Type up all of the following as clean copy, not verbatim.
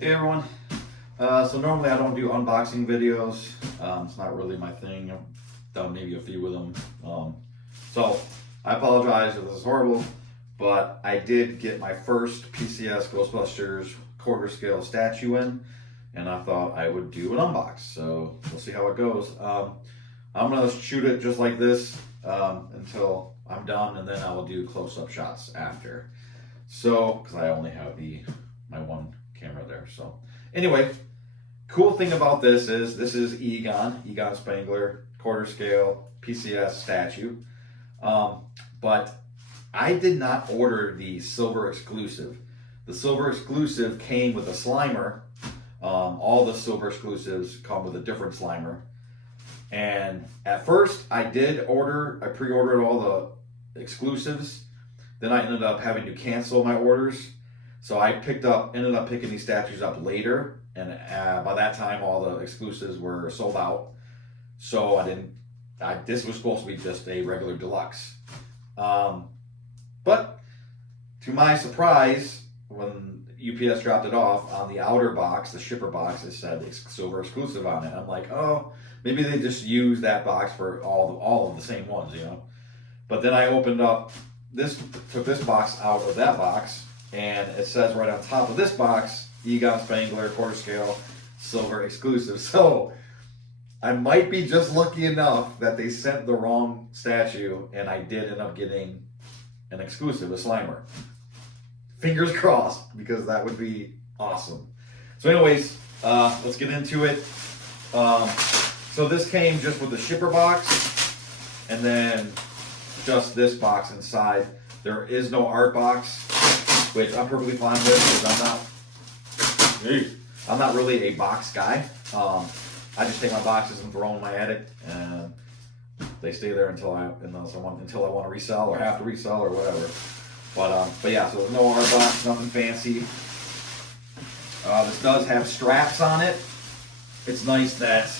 Hey everyone. So normally I don't do unboxing videos. It's not really my thing. I've done maybe a few of them. So I apologize if this is horrible, but I did get my first PCS Ghostbusters quarter scale statue in, and I thought I would do an unbox. So we'll see how it goes. I'm gonna shoot it just like this until I'm done, and then I will do close-up shots after. So, because I only have my one camera there. So anyway, cool thing about this is Egon Spengler, quarter scale PCS statue. But I did not order the silver exclusive. The silver exclusive came with a Slimer. All the silver exclusives come with a different Slimer. And at first I pre-ordered all the exclusives. Then I ended up having to cancel my orders. So I ended up picking these statues up later, and by that time all the exclusives were sold out. So this was supposed to be just a regular deluxe. But to my surprise, when UPS dropped it off, on the outer box, the shipper box, it said silver exclusive on it. I'm like, oh, maybe they just used that box for all of the same ones, you know. But then I took this box out of that box, and it says right on top of this box, Egon Spengler, quarter scale, silver exclusive. So I might be just lucky enough that they sent the wrong statue, and I did end up getting an exclusive, a Slimer. Fingers crossed, because that would be awesome. So anyways, let's get into it. So this came just with the shipper box, and then just this box inside. There is no art box, which I'm perfectly fine with, because I'm not really a box guy. I just take my boxes and throw them in my attic, and they stay there until I want to resell or have to resell or whatever. But yeah, so there's no art box, nothing fancy. This does have straps on it. It's nice that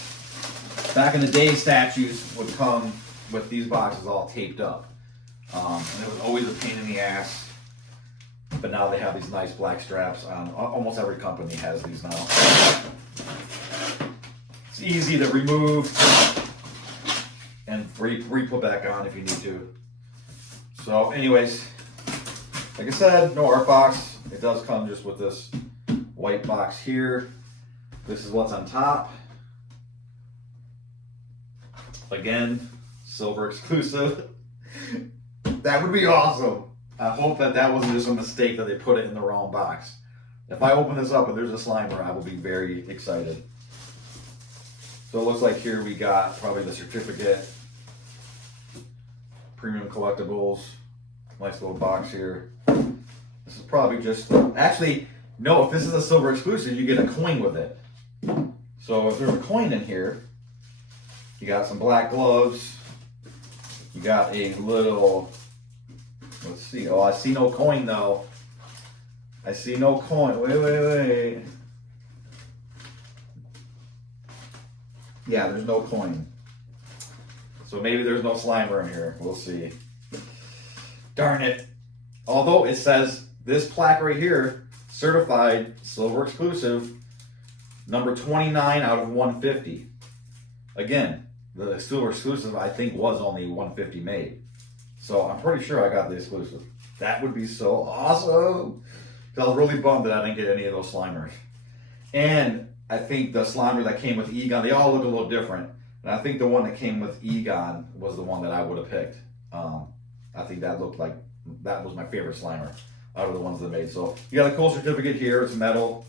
back in the day, statues would come with these boxes all taped up. And it was always a pain in the ass. But now they have these nice black straps on. Almost every company has these now. It's easy to remove and re-put back on if you need to. So anyways, like I said, no art box. It does come just with this white box here. This is what's on top. Again, silver exclusive. That would be awesome. I hope that wasn't just a mistake that they put it in the wrong box. If I open this up and there's a Slimer, I will be very excited. So it looks like here we got probably the certificate, premium collectibles, nice little box here. This is probably just, actually, no, if this is a silver exclusive, you get a coin with it. So if there's a coin in here, you got some black gloves, you got a little, let's see, oh, I see no coin though. I see no coin, wait. Yeah, there's no coin. So maybe there's no Slimer in here, we'll see. Darn it. Although it says, this plaque right here, certified silver exclusive, number 29 out of 150. Again, the silver exclusive I think was only 150 made. So I'm pretty sure I got the exclusive. That would be so awesome. I was really bummed that I didn't get any of those Slimers. And I think the Slimer that came with Egon, they all look a little different. And I think the one that came with Egon was the one that I would have picked. I think that looked like, that was my favorite Slimer out of the ones that made. So you got a cool certificate here. It's metal.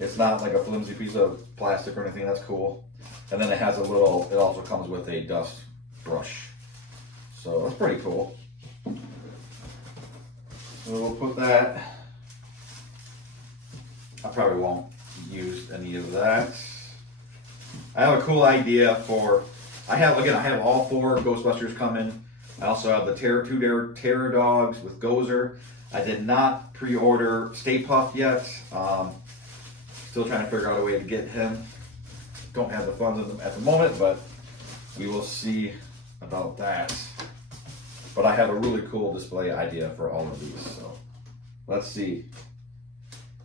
It's not like a flimsy piece of plastic or anything. That's cool. And then it has it also comes with a dust brush. So that's pretty cool. So we'll put that. I probably won't use any of that. I have a cool idea for, I have all 4 Ghostbusters coming. I also have the two Terror Dogs with Gozer. I did not pre-order Stay Puft yet. Still trying to figure out a way to get him. Don't have the funds at the moment, but we will see about that. But I have a really cool display idea for all of these. So let's see.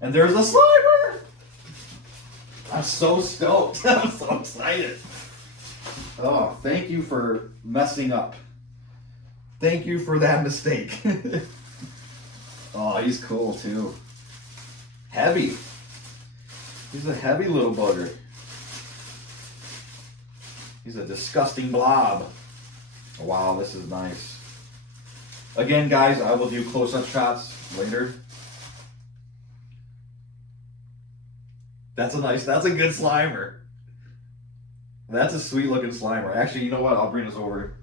And there's a Slimer! I'm so stoked. I'm so excited. Oh, thank you for messing up. Thank you for that mistake. Oh, he's cool too. Heavy. He's a heavy little bugger. He's a disgusting blob. Wow, this is nice. Again, guys, I will do close-up shots later. That's a good Slimer. That's a sweet looking Slimer. Actually, you know what? I'll bring this over.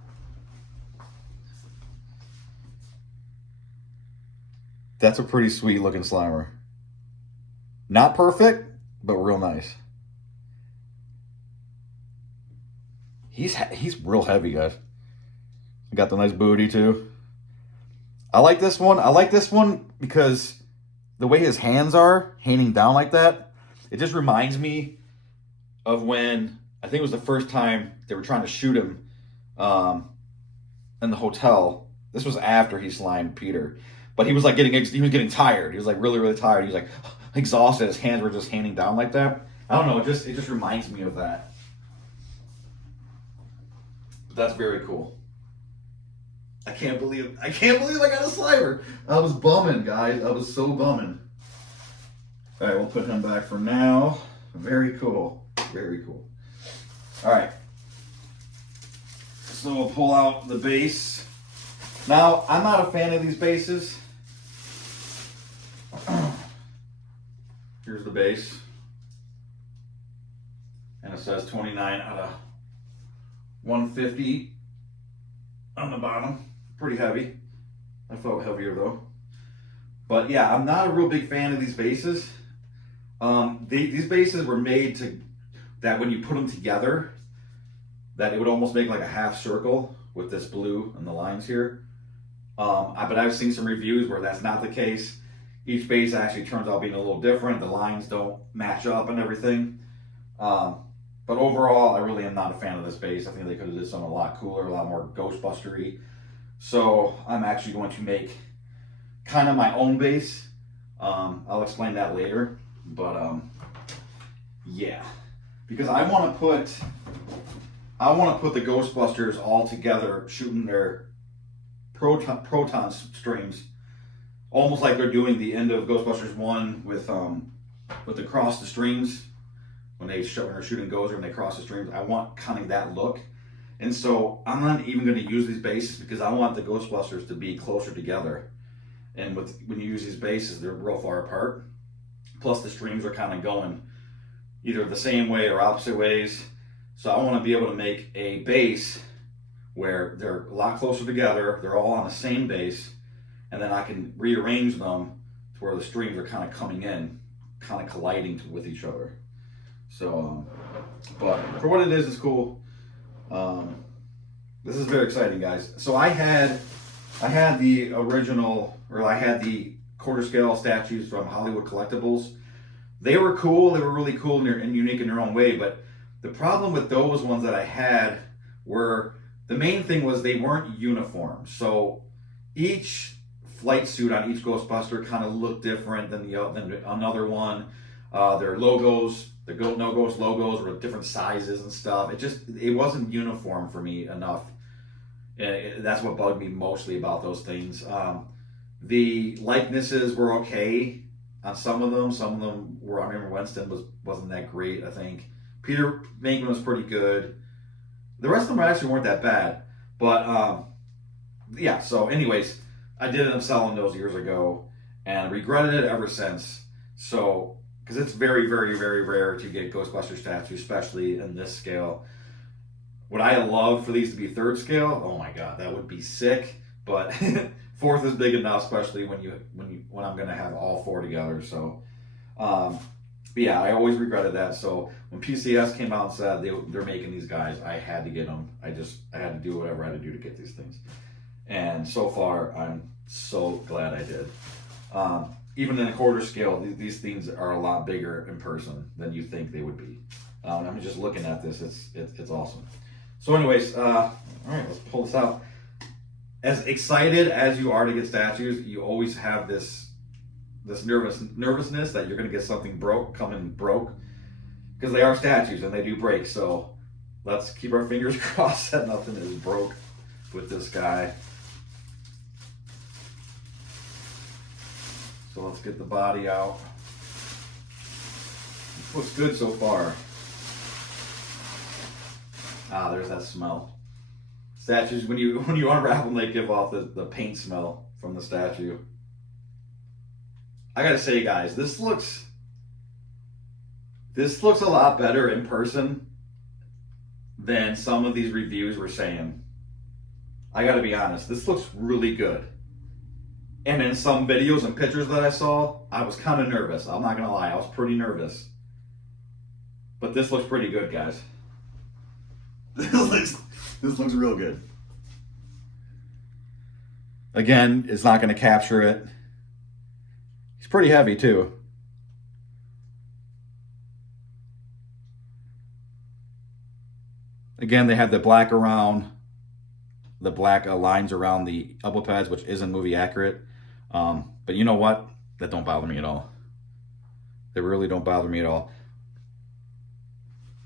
That's a pretty sweet looking Slimer. Not perfect, but real nice. He's real heavy, guys. Got the nice booty too. I like this one. I like this one because the way his hands are hanging down like that, it just reminds me of when, I think it was the first time they were trying to shoot him in the hotel. This was after he slimed Peter. But he was like he was getting tired. He was like really, really tired. He was like exhausted. His hands were just hanging down like that. I don't know, it just reminds me of that. But that's very cool. I can't believe I got a Slimer. I was bumming, guys. I was so bumming. All right, we'll put him back for now. Very cool. Very cool. All right. So we'll pull out the base. Now, I'm not a fan of these bases. Here's the base. And it says 29 out of 150 on the bottom. Pretty heavy. I felt heavier though. But yeah, I'm not a real big fan of these bases. These bases were made to, that when you put them together, that it would almost make like a half circle with this blue and the lines here. But I've seen some reviews where that's not the case. Each base actually turns out being a little different. The lines don't match up and everything. But overall, I really am not a fan of this base. I think they could have did something a lot cooler, a lot more Ghostbuster-y. So I'm actually going to make kind of my own base. I'll explain that later. But yeah, because I want to put the Ghostbusters all together, shooting their proton streams, almost like they're doing the end of Ghostbusters 1 with the cross the streams. When they're shooting Gozer and they cross the streams, I want kind of that look. And so I'm not even going to use these bases because I want the Ghostbusters to be closer together. And when you use these bases, they're real far apart. Plus the streams are kind of going either the same way or opposite ways. So I want to be able to make a base where they're a lot closer together. They're all on the same base. And then I can rearrange them to where the streams are kind of coming in, kind of colliding with each other. So, but for what it is, it's cool. This is very exciting, guys. So I had the original, or I had the quarter scale statues from Hollywood Collectibles. They were cool. They were really cool and unique in their own way. But the problem with those ones that I had were, the main thing was they weren't uniform. So each flight suit on each Ghostbuster kind of looked different than another one. Their logos, the No Ghost logos were different sizes and stuff. It wasn't uniform for me enough. That's what bugged me mostly about those things. The likenesses were okay on some of them. Some of them were, I remember Winston wasn't that great, I think. Peter Venkman was pretty good. The rest of them actually weren't that bad. But yeah, so anyways, I did end up selling those years ago and regretted it ever since. So, because it's very, very, very rare to get Ghostbuster statues, especially in this scale. Would I love for these to be third scale? Oh my god, that would be sick. But fourth is big enough, especially when I'm gonna have all four together. So, but yeah, I always regretted that. So when PCS came out and said they're making these guys, I had to get them. I had to do whatever I had to do to get these things. And so far, I'm so glad I did. Even in a quarter scale, these things are a lot bigger in person than you think they would be. I'm just looking at this; it's awesome. So, anyways, all right, let's pull this out. As excited as you are to get statues, you always have this nervousness that you're going to get something broke, because because they are statues and they do break. So let's keep our fingers crossed that nothing is broke with this guy. So let's get the body out. Looks good so far. Ah, there's that smell. Statues, when you unwrap them, they give off the paint smell from the statue. I gotta say, guys, this looks a lot better in person than some of these reviews were saying. I gotta be honest, this looks really good. And in some videos and pictures that I saw, I was kind of nervous. I'm not gonna lie, I was pretty nervous. But this looks pretty good, guys. This looks real good. Again, it's not gonna capture it. He's pretty heavy too. Again, they have the black lines around the elbow pads, which isn't movie accurate. But you know what? That don't bother me at all. They really don't bother me at all.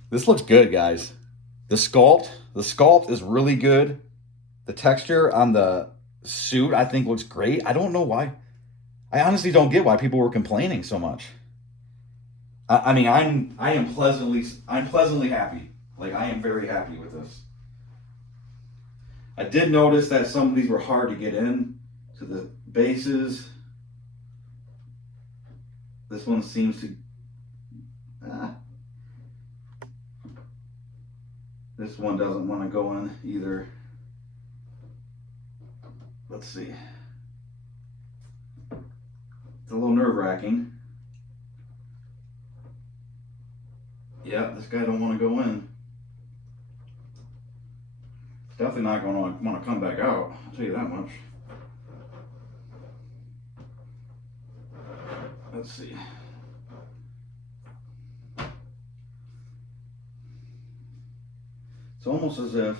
This looks good, guys. The sculpt is really good. The texture on the suit, I think, looks great. I don't know why. I honestly don't get why people were complaining so much. I mean, I'm pleasantly happy. Like, I am very happy with this. I did notice that some of these were hard to get in to the bases. This one seems to... This one doesn't want to go in either. Let's see. It's a little nerve-wracking. Yeah, this guy don't want to go in. It's definitely not going to want to come back out. I'll tell you that much. Let's see. It's almost as if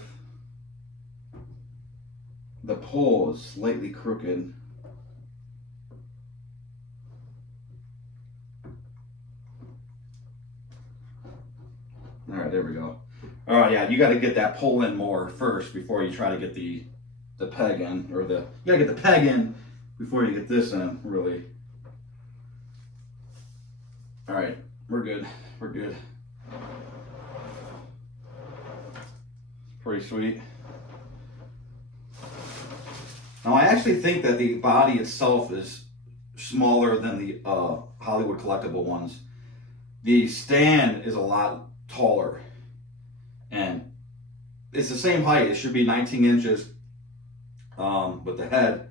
the pole is slightly crooked. All right, there we go. All right, yeah, you got to get that pole in more first before you try to get the peg in, or you got to get the peg in before you get this in, really. All right, we're good. We're good. Pretty sweet. Now, I actually think that the body itself is smaller than the Hollywood collectible ones. The stand is a lot taller, and it's the same height. It should be 19 inches with the head,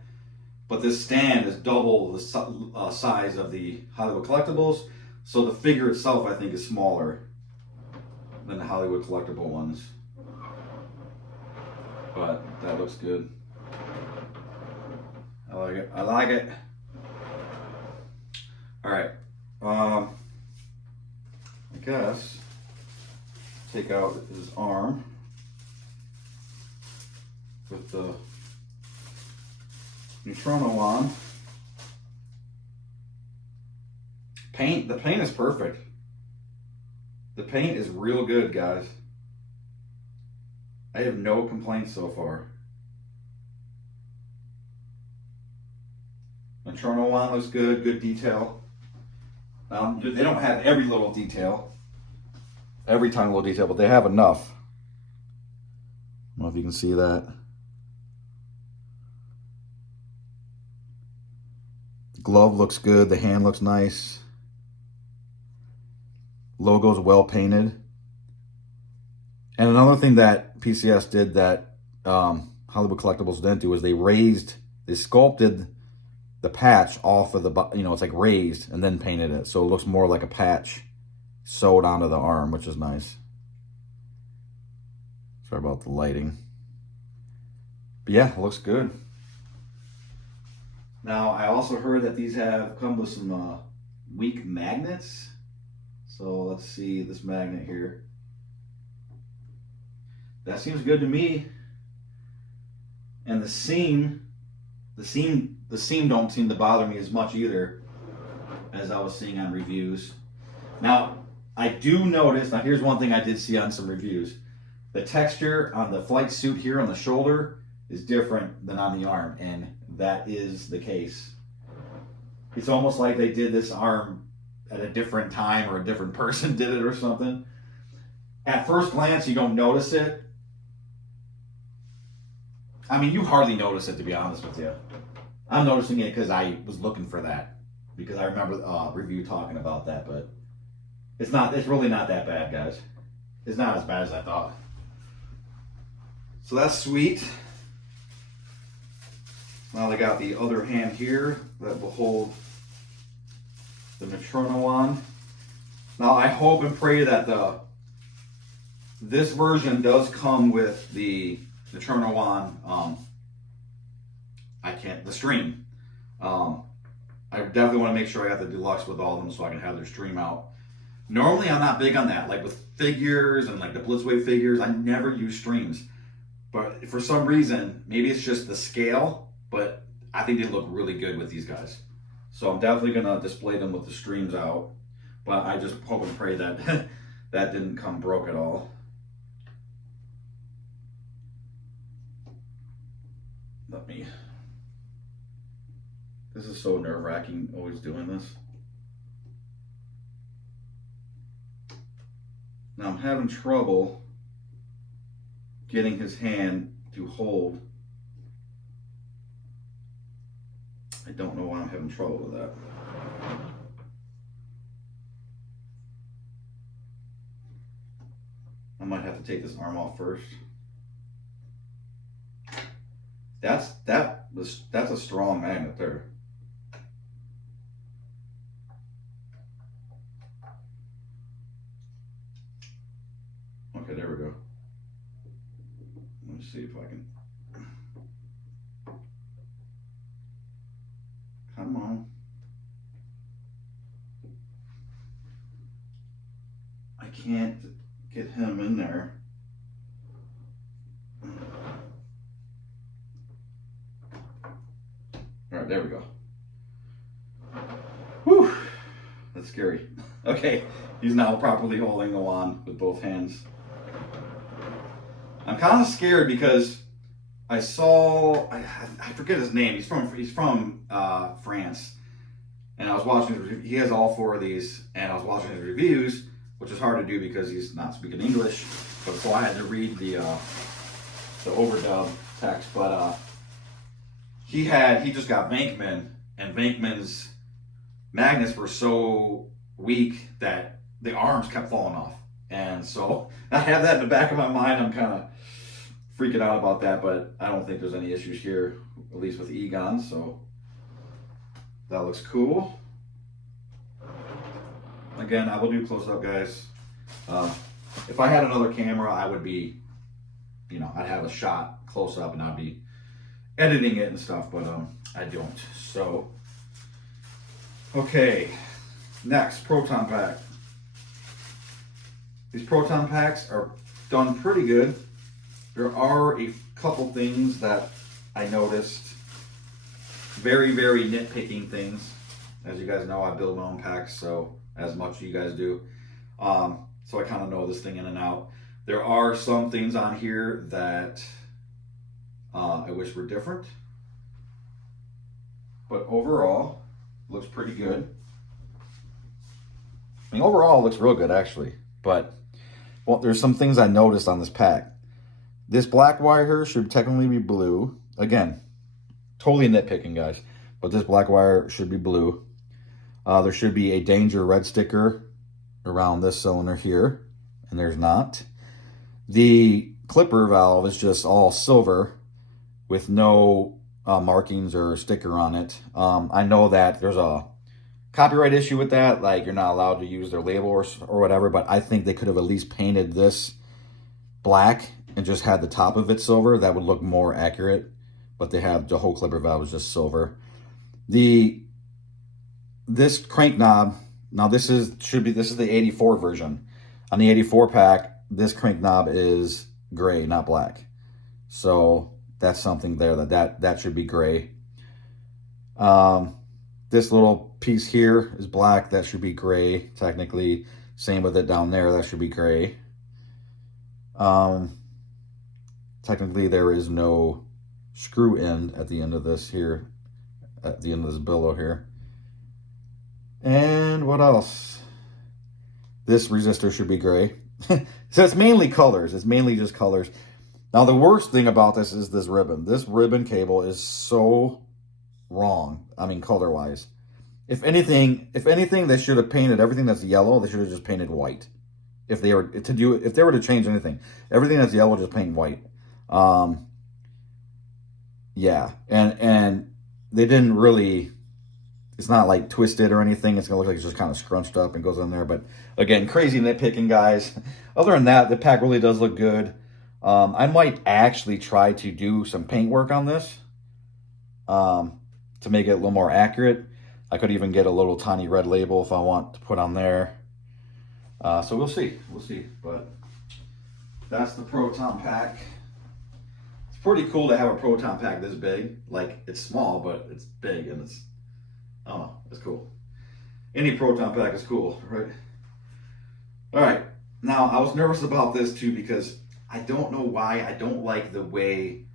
but this stand is double the size of the Hollywood collectibles, so the figure itself, I think, is smaller than the Hollywood collectible ones. But that looks good. I like it. I like it. All right. I guess take out his arm with the Neutrono on. Paint. The paint is perfect. The paint is real good, guys. I have no complaints so far. Neutrono one looks good, good detail. They don't have every little detail, every tiny little detail, but they have enough. I don't know if you can see that. The glove looks good, the hand looks nice. Logo's well painted. And another thing that PCS did that Hollywood Collectibles didn't do is they sculpted the patch off of the, it's like raised and then painted it. So it looks more like a patch sewed onto the arm, which is nice. Sorry about the lighting. But yeah, it looks good. Now, I also heard that these have come with some weak magnets. So let's see this magnet here. That seems good to me. And the seam don't seem to bother me as much either as I was seeing on reviews. Now, I do notice, now here's one thing I did see on some reviews. The texture on the flight suit here on the shoulder is different than on the arm, and that is the case. It's almost like they did this arm at a different time or a different person did it or something. At first glance, you don't notice it. I mean, you hardly notice it, to be honest with you. I'm noticing it because I was looking for that, because I remember a review talking about that, but it's really not that bad, guys. It's not as bad as I thought. So that's sweet. Now they got the other hand here that will hold the Metrono on. Now I hope and pray that this version does come with the Metrono on. The stream. I definitely want to make sure I got the deluxe with all of them so I can have their stream out. Normally I'm not big on that, like with figures and like the Blitzwave figures, I never use streams. But for some reason, maybe it's just the scale, but I think they look really good with these guys. So I'm definitely gonna display them with the streams out, but I just hope and pray that that didn't come broke at all. This is so nerve-wracking, always doing this. Now I'm having trouble getting his hand to hold. I don't know why I'm having trouble with that. I might have to take this arm off first. That's a strong magnet there. Okay, there we go. Let me see if I can. Come on. I can't get him in there. All right, there we go. Whew, that's scary. Okay, he's now properly holding the wand with both hands. I'm kind of scared because I saw, I forget his name. He's from France, and I was watching. He has all four of these, and I was watching his reviews, which is hard to do because he's not speaking English. But so I had to read the overdub text. But he just got Venkman, and Venkman's magnets were so weak that the arms kept falling off. And so I have that in the back of my mind. I'm kind of freaking out about that, but I don't think there's any issues here, at least with Egon, so that looks cool. Again, I will do close-up, guys. If I had another camera, I would be, I'd have a shot close-up and I'd be editing it and stuff, but I don't. So, okay, next, Proton Pack. These Proton Packs are done pretty good. There are a couple things that I noticed. Very, very nitpicking things. As you guys know, I build my own packs, so as much as you guys do. So I kind of know this thing in and out. There are some things on here that I wish were different. But overall, looks pretty good. I mean, overall, it looks real good, actually. But, well, there's some things I noticed on this pack. This black wire here should technically be blue. Again, totally nitpicking, guys. But this black wire should be blue. There should be a danger red sticker around this cylinder here. And there's not. The clipper valve is just all silver with no markings or sticker on it. I know that there's a copyright issue with that. Like, you're not allowed to use their label or whatever. But I think they could have at least painted this black and just had the top of it silver. That would look more accurate. But they have the whole clipper valve is just silver. This crank knob, now this is the 84 version. On the 84 pack, this crank knob is gray, not black. So that's something there that should be gray. This little piece here is black. That should be gray, technically. Same with it down there, that should be gray. Technically there is no screw end at the end of this here, at the end of this billow here. And what else? This resistor should be gray. So it's mainly colors. It's mainly just colors. Now the worst thing about this is this ribbon. This ribbon cable is so wrong. I mean, color-wise. If anything, they should have painted everything that's yellow. They should have just painted white. If they were to change anything, everything that's yellow, just paint white. Yeah, and they didn't really. It's not like twisted or anything. It's gonna look like it's just kind of scrunched up and goes in there. But again, crazy nitpicking, guys. Other than that, the pack really does look good. I might actually try to do some paint work on this to make it a little more accurate. I could even get a little tiny red label if I want to put on there. So we'll see. We'll see. But that's the Proton pack. It's pretty cool to have a Proton pack this big. Like, it's small, but it's big, and it's, I don't know, it's cool. Any Proton pack is cool, right? All right. Now, I was nervous about this too because I don't know why I don't like the way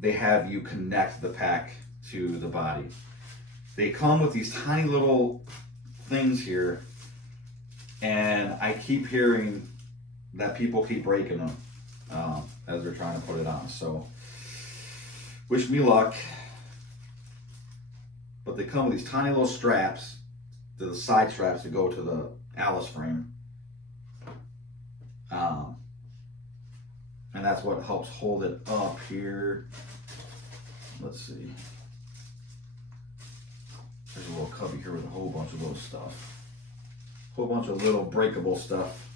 they have you connect the pack to the body. They come with these tiny little things here, and I keep hearing that people keep breaking them as they're trying to put it on. So, wish me luck. But they come with these tiny little straps, the side straps that go to the Alice frame. And that's what helps hold it up here. Let's see. There's a little cubby here with a whole bunch of little stuff. Whole bunch of little breakable stuff.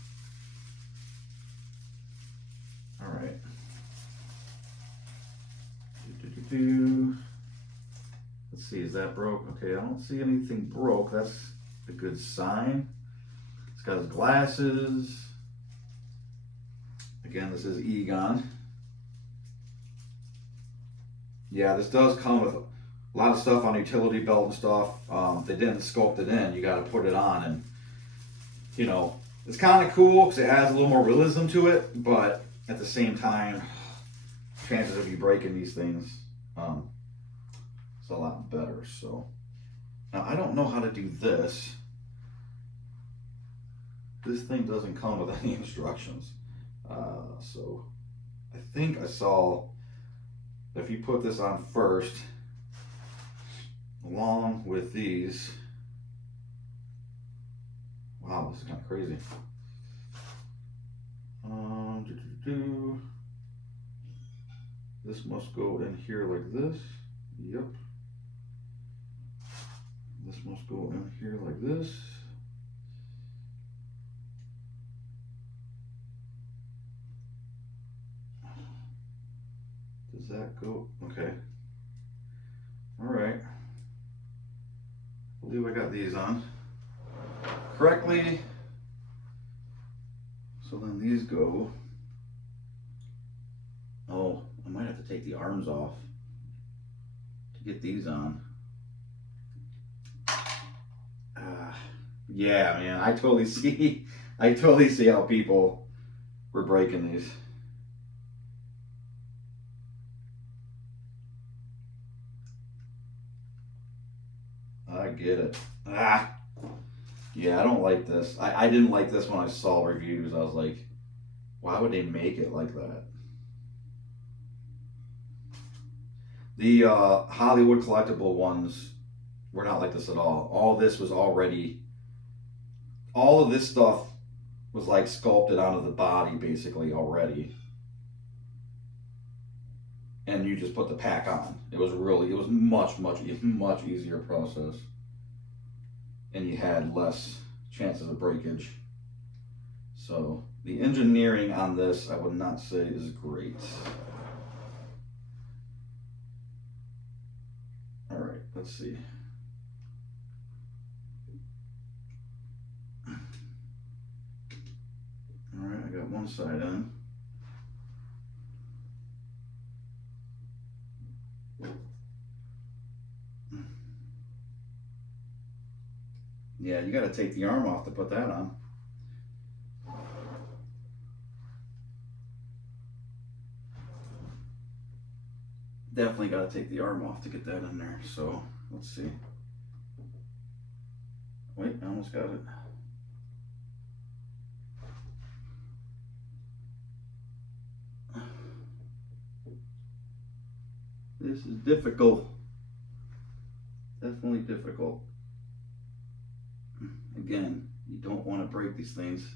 All right. Let's see, is that broke? Okay, I don't see anything broke. That's a good sign. It's got his glasses. Again, this is Egon. Yeah, this does come with a lot of stuff on utility belt and stuff. They didn't sculpt it in. You got to put it on, and you know, it's kind of cool because it adds a little more realism to it. But at the same time, chances of you breaking these things, it's a lot better. So now I don't know how to do this. This thing doesn't come with any instructions. So I think I saw if you put this on first, along with these. Wow, this is kind of crazy. This must go in here like this. Yep. This must go in here like this. Does that go? Okay. All right. I believe I got these on correctly. So then these go. Oh, I might have to take the arms off to get these on. Yeah, man, I totally see how people were breaking these. I get it. Yeah, I don't like this. I didn't like this when I saw reviews. I was like, why would they make it like that? The Hollywood collectible ones were not like this at all. All of this stuff was like sculpted onto the body basically already. And you just put the pack on. It was much easier process. And you had less chances of breakage. So the engineering on this, I would not say is great. All right, let's see. All right, I got one side in. Yeah, you got to take the arm off to put that on. definitely got to take the arm off to get that in there. So let's see. Wait, I almost got it. This is difficult. Definitely difficult. Again, you don't want to break these things.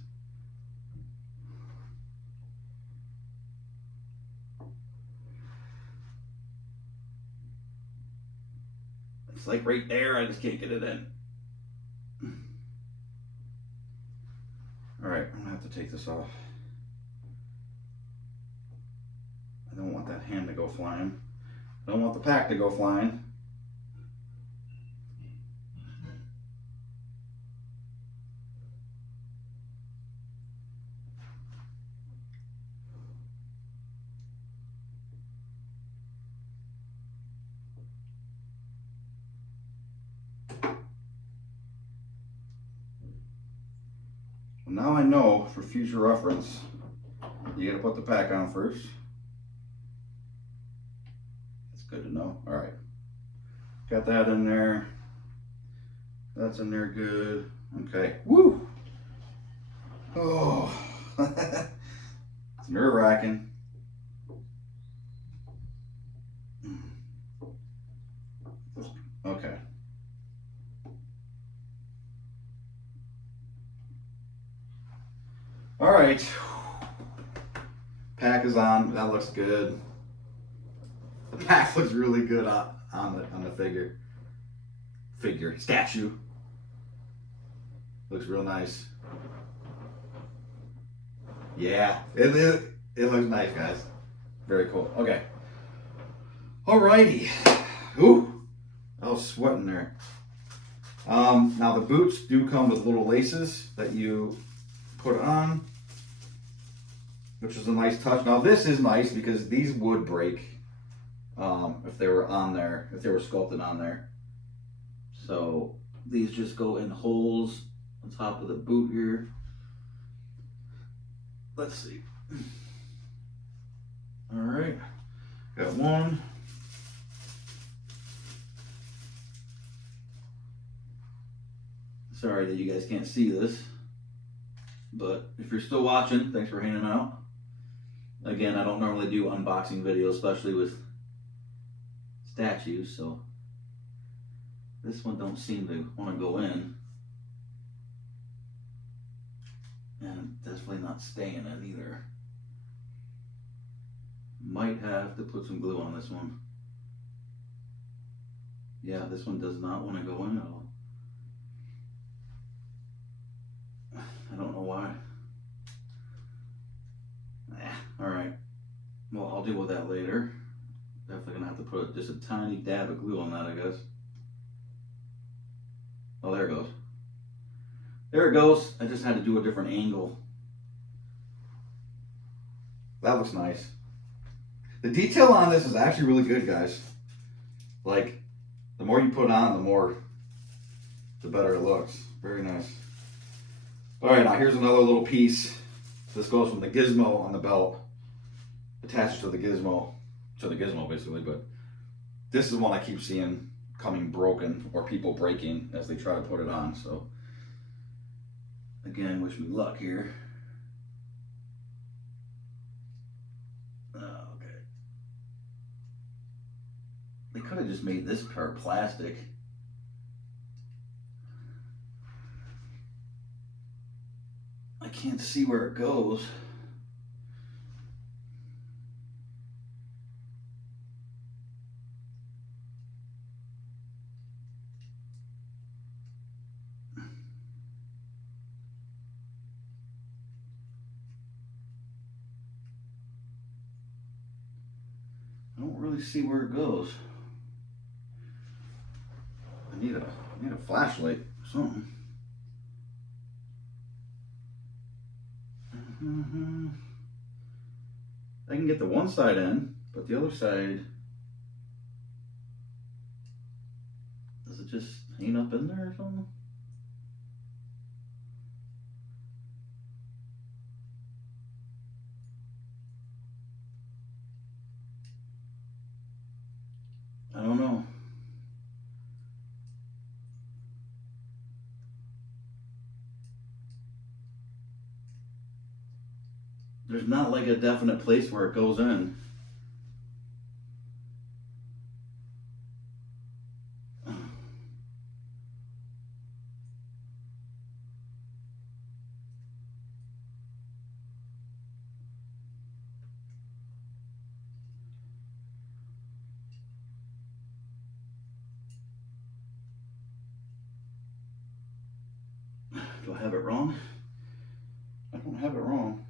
It's like right there, I just can't get it in. All right, I'm gonna have to take this off. I don't want that hand to go flying. I don't want the pack to go flying. Now I know for future reference, you gotta put the pack on first. That's good to know. All right, got that in there. That's in there good. Okay, woo. Oh, it's nerve-wracking. Okay. All right, pack is on. That looks good. The pack looks really good on the figure statue. Looks real nice. Yeah, it looks nice, guys. Very cool. Okay. Alrighty. Ooh, I was sweating there. Now the boots do come with little laces that you put on, which is a nice touch. Now this is nice because these would break if they were on there, if they were sculpted on there. So these just go in holes on top of the boot here. Let's see. All right, got one. Sorry that you guys can't see this, but if you're still watching, thanks for hanging out. Again, I don't normally do unboxing videos, especially with statues, so this one don't seem to want to go in. And definitely not staying in either. Might have to put some glue on this one. Yeah, this one does not want to go in at all. I don't know why. Alright. Well, I'll deal with that later. Definitely gonna have to put just a tiny dab of glue on that, I guess. Oh, there it goes. There it goes. I just had to do a different angle. That looks nice. The detail on this is actually really good, guys. Like, the more you put on, the better it looks. Very nice. All right, now here's another little piece. This goes from the gizmo on the belt, attaches to the gizmo basically, but this is one I keep seeing coming broken or people breaking as they try to put it on, so again, wish me luck here. Okay. They could have just made this part plastic. I can't see where it goes. I don't really see where it goes. I need a flashlight or something. I can get the one side in, but the other side, does it just hang up in there or something? I don't know. There's not like a definite place where it goes in. Do I have it wrong? I don't have it wrong.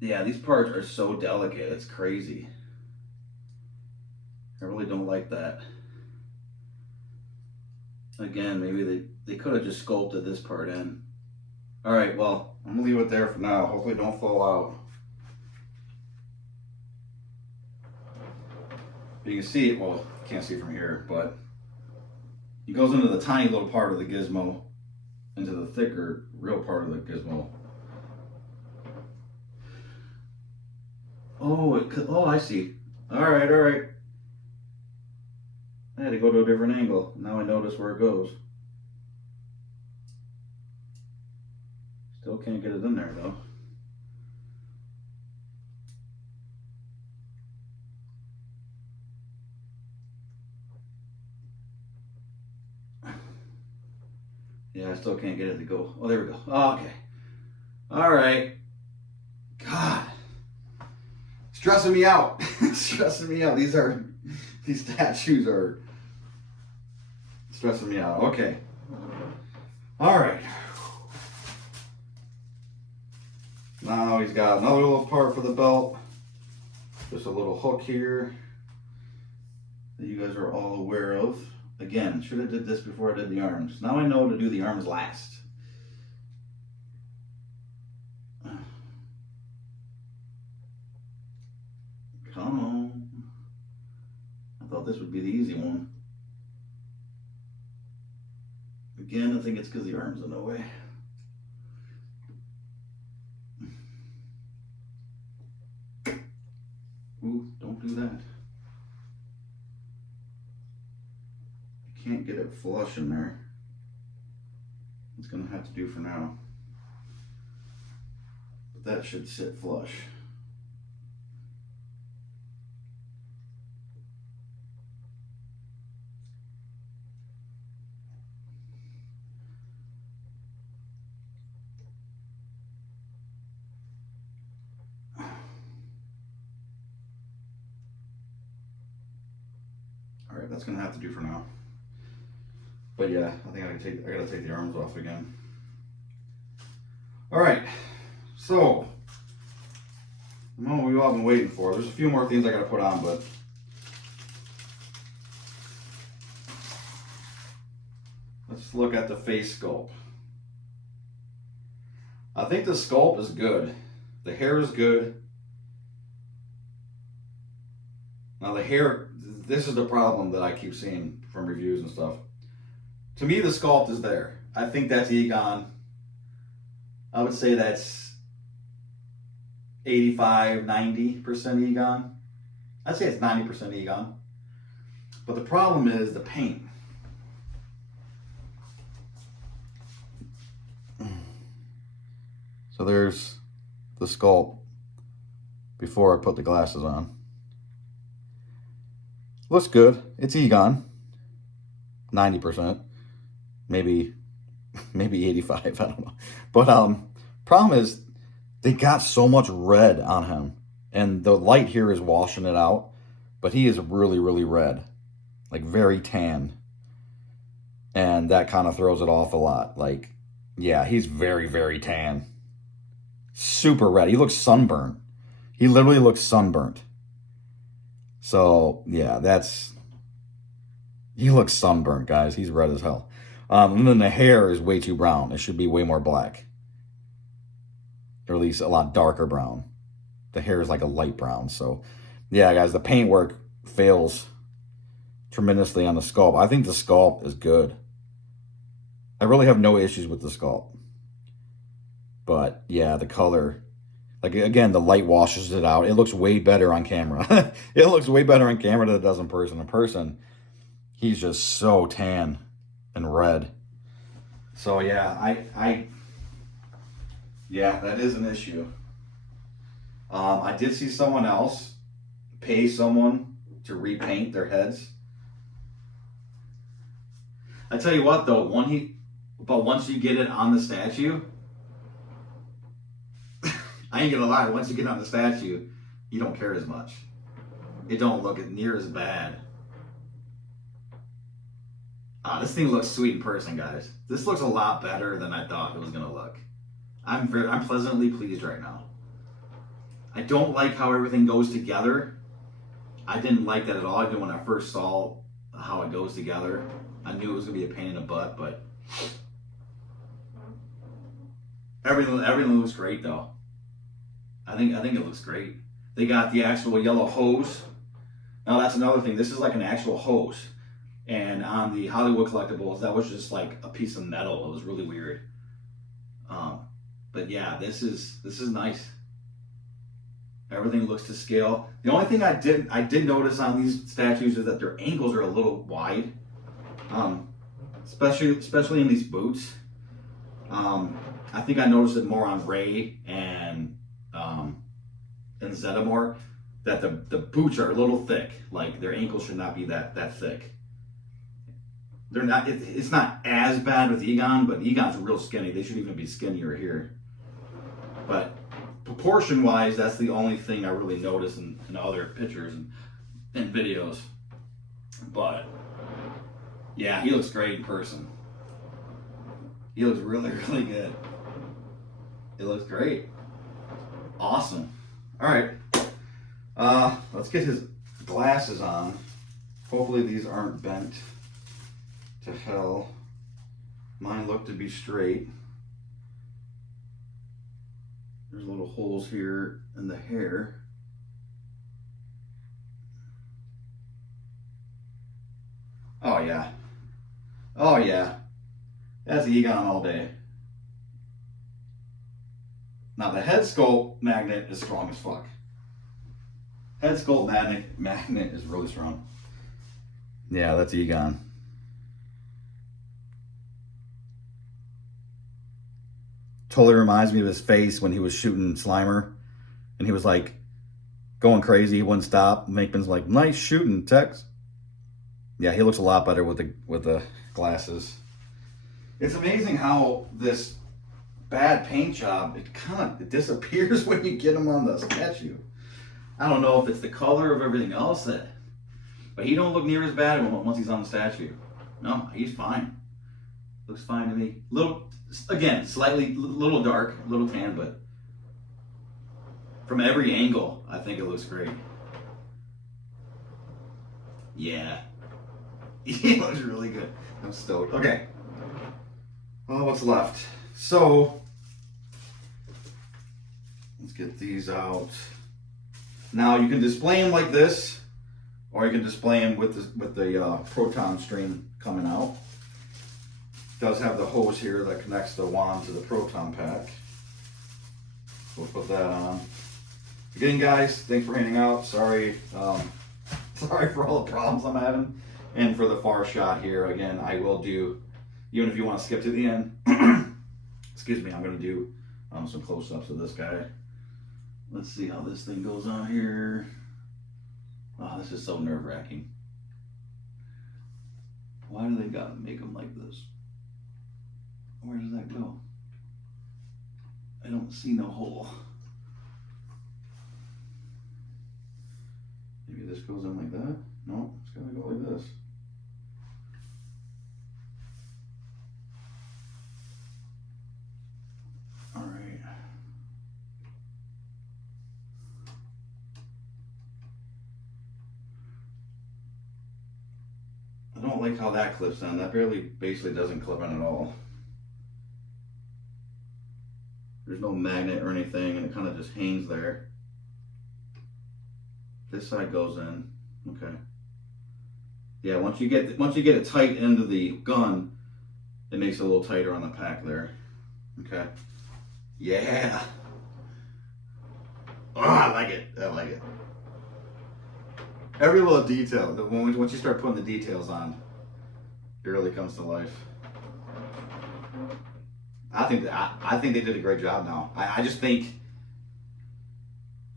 Yeah, these parts are so delicate. It's crazy. I really don't like that. Again, maybe they could have just sculpted this part in. All right, well, I'm gonna leave it there for now. Hopefully it don't fall out. You can see it, well, you can't see it from here, but it goes into the tiny little part of the gizmo, into the thicker, real part of the gizmo. Oh, I see. All right. I had to go to a different angle. Now I notice where it goes. Still can't get it in there though. Yeah, I still can't get it to go. Oh, there we go. Oh, okay. All right. God. Stressing me out. Stressing me out. These statues are stressing me out. Okay. All right. Now he's got another little part for the belt. Just a little hook here that you guys are all aware of. Again, should have did this before I did the arms. Now I know to do the arms last. Come on. I thought this would be the easy one. Again, I think it's because the arms are in the way. Ooh, don't do that. Can't get it flush in there. It's gonna have to do for now. But that should sit flush. All right, that's gonna have to do for now. But yeah, I think I gotta take the arms off again. All right, so the moment we've all been waiting for. There's a few more things I gotta put on, but let's look at the face sculpt. I think the sculpt is good. The hair is good. Now the hair, this is the problem that I keep seeing from reviews and stuff. To me, the sculpt is there. I think that's Egon. I would say that's 85, 90% Egon. I'd say it's 90% Egon. But the problem is the paint. So there's the sculpt before I put the glasses on. Looks good. It's Egon. 90%. Maybe 85, I don't know. But problem is they got so much red on him. And the light here is washing it out. But he is really, really red. Like very tan. And that kind of throws it off a lot. Like, yeah, he's very, very tan. Super red. He looks sunburnt. He literally looks sunburnt. So, yeah, he looks sunburnt, guys. He's red as hell. And then the hair is way too brown. It should be way more black. Or at least a lot darker brown. The hair is like a light brown. So, yeah, guys, the paint work fails tremendously on the sculpt. I think the sculpt is good. I really have no issues with the sculpt. But yeah, the color, like again, the light washes it out. It looks way better on camera. It looks way better on camera than it does in person. In person, he's just so tan and red. So yeah, yeah, that is an issue. I did see someone else pay someone to repaint their heads. I tell you what though, but once you get it on the statue, I ain't gonna lie, once you get on the statue, you don't care as much. It don't look near as bad. This thing looks sweet in person, guys. This looks a lot better than I thought it was gonna look. I'm pleasantly pleased right now. I don't like how everything goes together. I didn't like that at all. Even when I first saw how it goes together, I knew it was gonna be a pain in the butt, but everything looks great though. I think it looks great. They got the actual yellow hose. Now that's another thing. This is like an actual hose. And on the Hollywood collectibles, that was just like a piece of metal. It was really weird. But yeah, this is nice. Everything looks to scale. The only thing I did notice on these statues is that their ankles are a little wide, especially in these boots. I think I noticed it more on Ray and Zetamore, that the boots are a little thick. Like their ankles should not be that thick. They're not. It's not as bad with Egon, but Egon's real skinny. They should even be skinnier here. But proportion wise, that's the only thing I really noticed in other pictures and videos. But yeah, he looks great in person. He looks really, really good. It looks great. Awesome. All right. Let's get his glasses on. Hopefully these aren't bent to hell. Mine look to be straight. There's little holes here in the hair. Oh yeah. Oh yeah. That's Egon all day. Now the head sculpt magnet is strong as fuck. Head sculpt magnet is really strong. Yeah, that's Egon. Totally reminds me of his face when he was shooting Slimer, and he was like going crazy. He wouldn't stop. Makeman's like, "Nice shooting, Tex." Yeah, he looks a lot better with the glasses. It's amazing how this bad paint job, it disappears when you get him on the statue. I don't know if it's the color of everything else but he don't look near as bad once he's on the statue. No, he's fine. Looks fine to me. Little dark, little tan, but from every angle, I think it looks great. Yeah. He looks really good. I'm stoked. Okay. Well, what's left? So, let's get these out. Now you can display them like this, or you can display them with the proton stream coming out. It does have the hose here that connects the wand to the proton pack. We'll put that on. Again, guys, thanks for hanging out. Sorry for all the problems I'm having, and for the far shot here. Again, I will do, even if you want to skip to the end. Excuse me, I'm going to do some close-ups of this guy. Let's see how this thing goes on here. Oh, this is so nerve-wracking. Why do they gotta make them like this? Where does that go? I don't see no hole. Maybe this goes in like that? No, it's gotta go like this. All right. I don't like how that clips on. That basically doesn't clip on at all. There's no magnet or anything, and it kind of just hangs there. This side goes in. Okay. Yeah, once you get it tight into the gun, it makes it a little tighter on the pack there. Okay. Yeah. Oh, I like it. I like it. Every little detail. Once you start putting the details on, it really comes to life. I think they did a great job now. I just think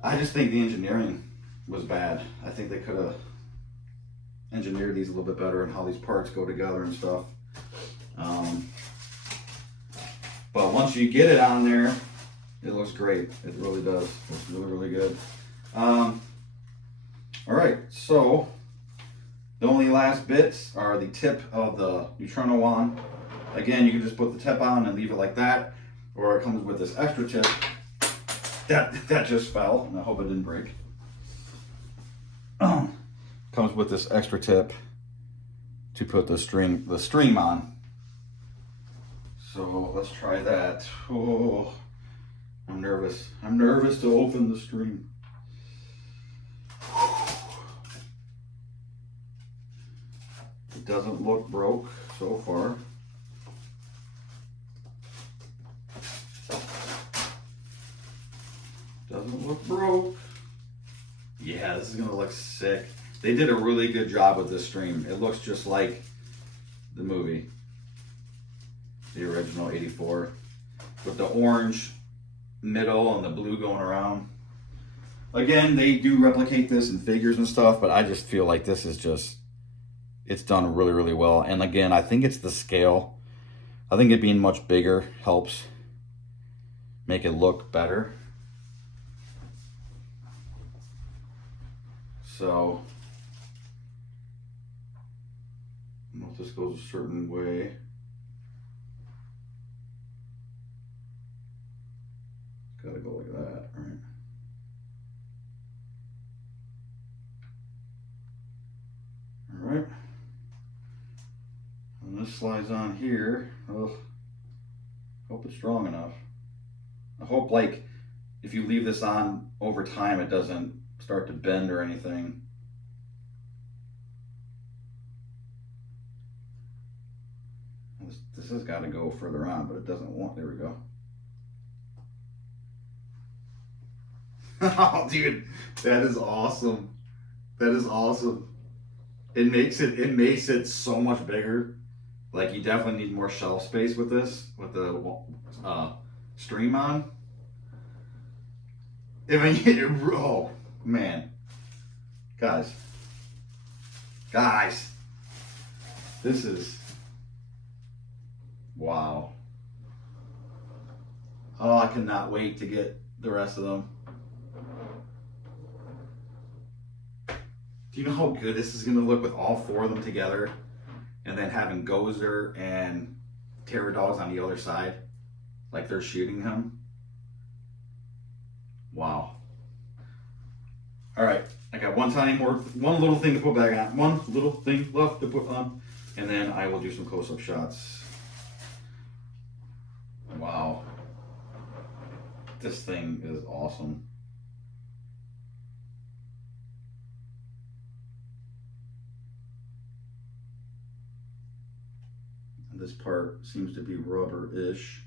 the engineering was bad. I think they could have engineered these a little bit better and how these parts go together and stuff. But once you get it on there, it looks great. It really does. It looks really, really good. All right, so the only last bits are the tip of the neutrino wand. Again, you can just put the tip on and leave it like that, or it comes with this extra tip. That just fell, and I hope it didn't break. Comes with this extra tip to put the stream on. So let's try that. Oh, I'm nervous. I'm nervous to open the stream. It doesn't look broke so far. Doesn't look broke. Yeah, this is gonna look sick. They did a really good job with this stream. It looks just like the movie, the original '84, with the orange middle and the blue going around. Again, they do replicate this in figures and stuff, but I just feel like this is just, it's done really, really well. And again, I think it's the scale. I think it being much bigger helps make it look better. So, I don't know if this goes a certain way. Gotta go like that, right? All right. And this slides on here. Oh, hope it's strong enough. I hope, like, if you leave this on over time, it doesn't start to bend or anything. This has got to go further on, but it doesn't want. There we go. Oh, dude, that is awesome. That is awesome. It makes it so much bigger. Like, you definitely need more shelf space with this, with the stream on. I mean, oh man, guys, this is wow. Oh, I cannot wait to get the rest of them. Do you know how good this is going to look with all four of them together? And then having Gozer and Terror Dogs on the other side, like they're shooting him. Wow. All right, I got one little thing to put back on. One little thing left to put on. And then I will do some close-up shots. Wow. This thing is awesome. This part seems to be rubber-ish,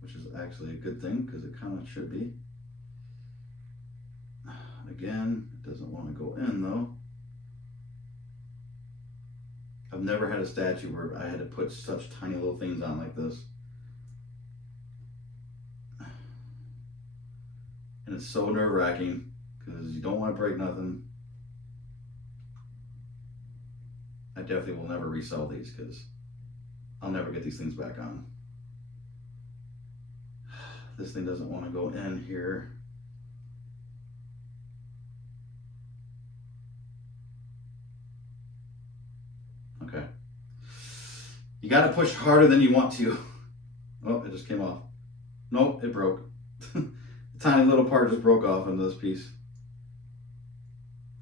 which is actually a good thing because it kind of should be. Again, it doesn't want to go in though. I've never had a statue where I had to put such tiny little things on like this. And it's so nerve-wracking because you don't want to break nothing. I definitely will never resell these because I'll never get these things back on. This thing doesn't want to go in here. Okay. You got to push harder than you want to. Oh, it just came off. Nope, it broke. The tiny little part just broke off into this piece.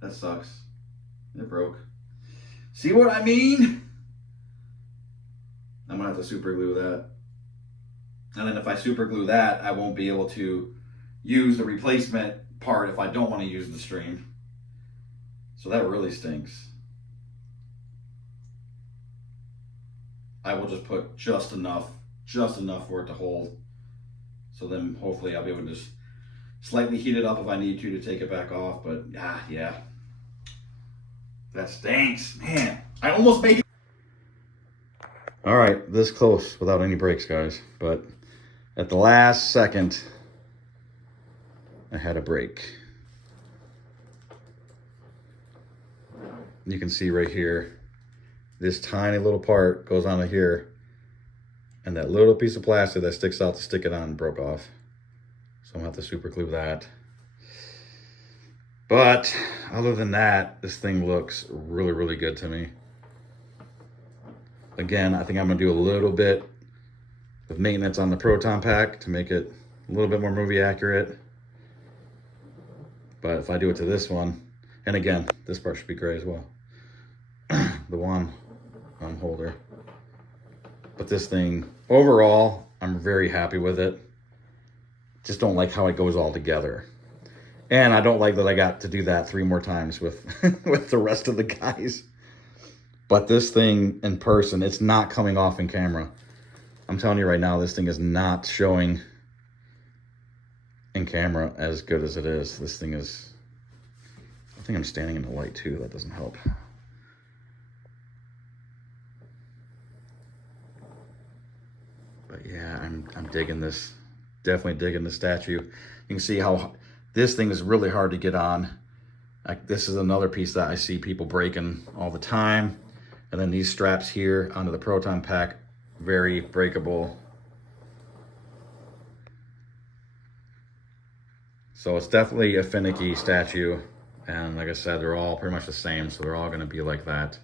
That sucks. It broke. See what I mean? I'm gonna have to super glue that. And then if I super glue that, I won't be able to use the replacement part if I don't want to use the stream. So that really stinks. I will just put just enough for it to hold. So then hopefully I'll be able to just slightly heat it up if I need to take it back off. But yeah, that stinks, man. I almost made it. All right, this close without any brakes, guys. But at the last second, I had a break. You can see right here, this tiny little part goes onto here, and that little piece of plastic that sticks out to stick it on broke off. So I'm gonna have to super glue that. But other than that, this thing looks really, really good to me. Again, I think I'm gonna do a little bit of maintenance on the proton pack to make it a little bit more movie accurate. But if I do it to this one, and again, this part should be gray as well. The one holder. But this thing, overall, I'm very happy with it. Just don't like how it goes all together. And I don't like that I got to do that 3 more times with, with the rest of the guys. But this thing in person, it's not coming off in camera. I'm telling you right now, this thing is not showing in camera as good as it is. This thing is, I think I'm standing in the light too. That doesn't help. But yeah, I'm digging this. Definitely digging the statue. You can see how this thing is really hard to get on. Like, this is another piece that I see people breaking all the time. And then these straps here onto the proton pack, very breakable. So it's definitely a finicky statue. And like I said, they're all pretty much the same, so they're all gonna be like that.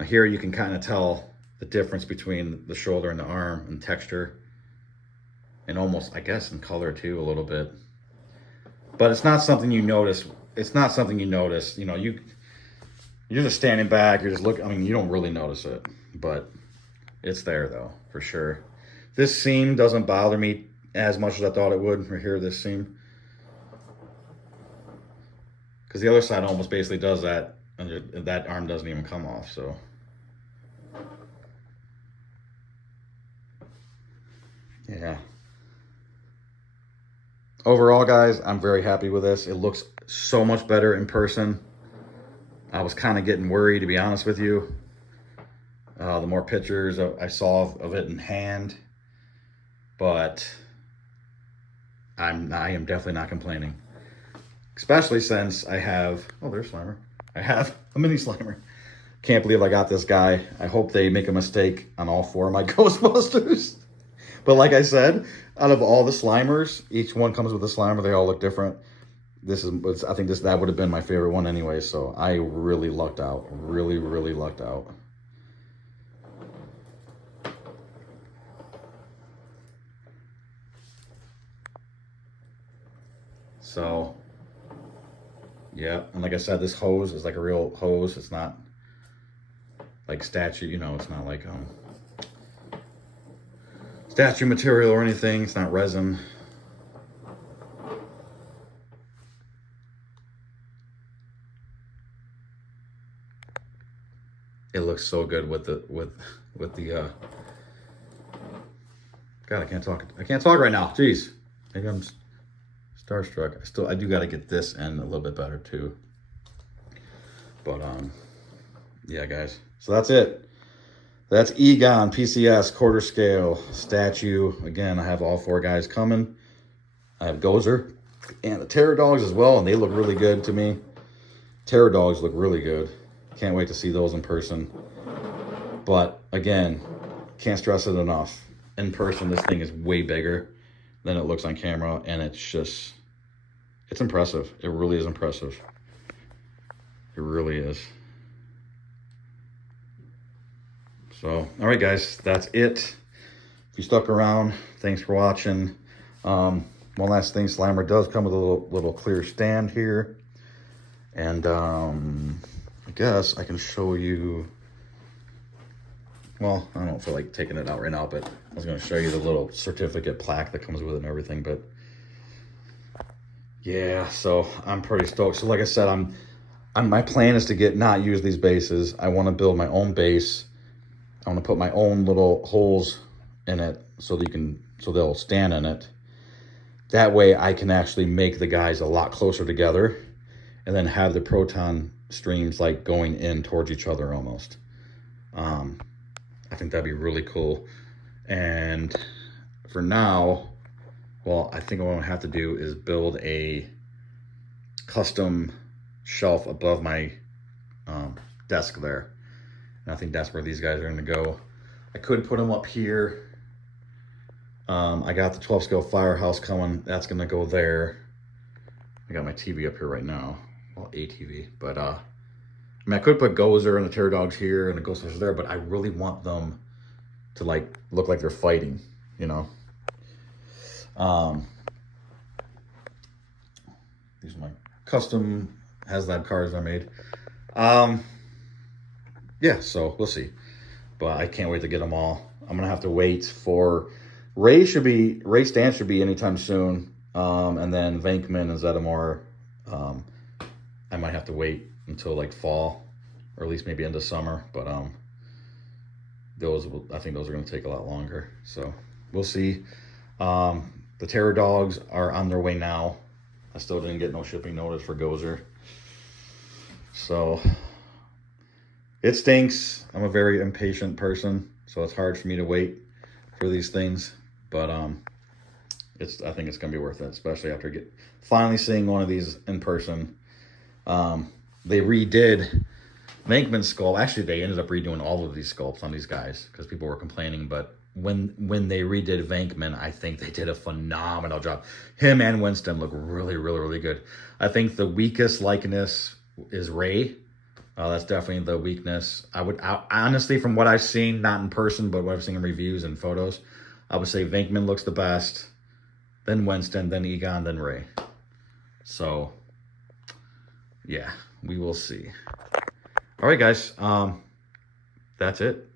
Now here you can kind of tell the difference between the shoulder and the arm and texture. And almost, I guess, in color too, a little bit. But it's not something you notice. It's not something you notice. You know, you're just standing back, you're just looking, I mean, you don't really notice it. But it's there though, for sure. This seam doesn't bother me as much as I thought it would. Right here, this seam. Because the other side almost basically does that, and that arm doesn't even come off, so. Yeah. Overall, guys, I'm very happy with this. It looks so much better in person. I was kind of getting worried, to be honest with you. The more pictures I saw of it in hand. But I am definitely not complaining. Especially since I have, oh, there's Slimer. I have a mini Slimer. Can't believe I got this guy. I hope they make a mistake on all 4 of my Ghostbusters. But like I said, out of all the Slimers, each one comes with a Slimer. They all look different. I think that would have been my favorite one anyway. So I really lucked out. Really, really lucked out. So, yeah. And like I said, this hose is like a real hose. It's not like statue, you know, it's not like statue material or anything. It's not resin. It looks so good with the God, I can't talk right now. Jeez. Maybe I'm starstruck. I do got to get this in a little bit better too. But yeah, guys. So that's it. That's Egon PCS quarter scale statue. Again, I have all 4 guys coming. I have Gozer and the Terror Dogs as well, and they look really good to me. Terror Dogs look really good. Can't wait to see those in person. But again, can't stress it enough. In person, this thing is way bigger than it looks on camera, and it's impressive. It really is impressive. It really is. So, all right, guys, that's it. If you stuck around, thanks for watching. One last thing, Slimer does come with a little clear stand here. And I guess I can show you, well, I don't feel like taking it out right now, but I was going to show you the little certificate plaque that comes with it and everything. But yeah, so I'm pretty stoked. So like I said, my plan is to not use these bases. I want to build my own base. I want to put my own little holes in it so that you can so they'll stand in it. That way I can actually make the guys a lot closer together and then have the proton streams like going in towards each other almost. I think that'd be really cool. And for now, well, I think what I'm gonna have to do is build a custom shelf above my desk there. And I think that's where these guys are gonna go. I could put them up here. I got the 12 scale firehouse coming. That's gonna go there. I got my TV up here right now. Well, ATV, but I mean, I could put Gozer and the Terror Dogs here and the Ghostbusters there, but I really want them to like look like they're fighting, you know. These are my custom HasLab cars I made. Yeah, so we'll see. But I can't wait to get them all. I'm gonna have to wait for Ray Stan should be anytime soon. And then Venkman and Zeddemore, I might have to wait until like fall, or at least maybe end of summer. But I think those are gonna take a lot longer. So we'll see. The Terror Dogs are on their way now. I still didn't get no shipping notice for Gozer. So it stinks. I'm a very impatient person, so it's hard for me to wait for these things. But I think it's gonna be worth it, especially after finally seeing one of these in person. They redid Venkman's skull. Actually, they ended up redoing all of these sculpts on these guys because people were complaining. But when they redid Venkman, I think they did a phenomenal job. Him and Winston look really, really, really good. I think the weakest likeness is Ray. That's definitely the weakness. I honestly, from what I've seen, not in person, but what I've seen in reviews and photos, I would say Venkman looks the best, then Winston, then Egon, then Ray. So, yeah, we will see. All right, guys, that's it.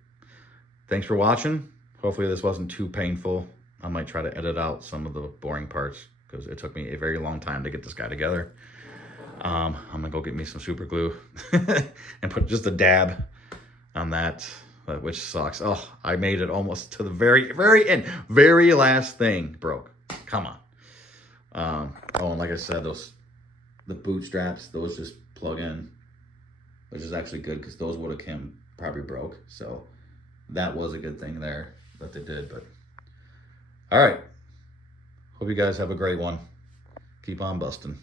Thanks for watching. Hopefully this wasn't too painful. I might try to edit out some of the boring parts because it took me a very long time to get this guy together. I'm gonna go get me some super glue and put just a dab on that, which sucks. Oh, I made it almost to the very, very end. Very last thing broke. Come on. Oh, and like I said, the bootstraps, those just plug in, which is actually good because those would have probably broke. So that was a good thing there that they did. But all right. Hope you guys have a great one. Keep on busting.